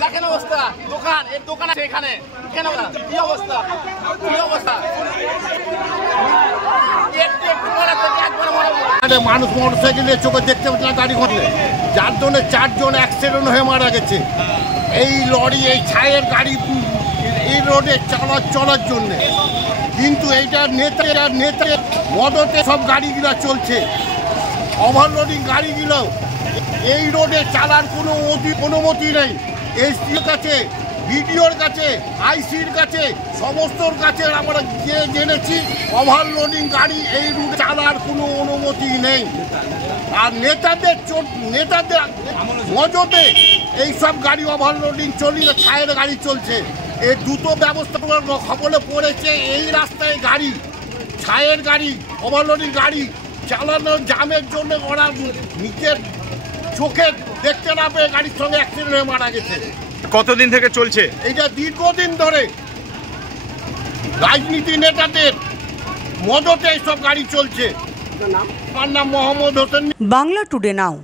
দেখেন অবস্থা, দোকান এর দোকান আছে এখানে, কেন কি অবস্থা, কি অবস্থা, মানুষ মোটরসাইকেলে চোখে দেখতে পাচ্ছে না গাড়ি ঘটলে, যার জন্য 4 জন অ্যাক্সিডেন্ট হয়ে মারা গেছে। এই লরি, এই ছায়ের গাড়ি এই রোডে চলার জন্য, কিন্তু এইটা নেতা মদতে সব গাড়িগুলো চলছে, ওভারলোডিং গাড়িগুলো এই রোডে চালার কোনো অনুমতি নেই। এসডিওর কাছে, বিডিওর কাছে, আইসির কাছে, সমস্তর কাছে আমরা জেনেছি ওভারলোডিং গাড়ি এই রুটে চালার কোনো অনুমতি নেই। আর নেতাদের মজতে এইসব গাড়ি ওভারলোডিং চলিয়ে ছায়ের গাড়ি চলছে। এই দ্রুত ব্যবস্থা খবরে পড়েছে এই রাস্তায় গাড়ি, ছায়ের গাড়ি, ওভারলোডিং গাড়ি চালানোর জামের জন্য ওরা নিজের চোখে দেখতে না পেয়ে গাড়ির সঙ্গে অ্যাক্সিডেন্ট হয়ে মারা গেছে। কতদিন থেকে চলছে এটা? দীর্ঘদিন ধরে রাজনীতি নেতাদের মদতে এইসব গাড়ি চলছে। আমার নাম মোহাম্মদ হোসেন। বাংলা টুডে নাও।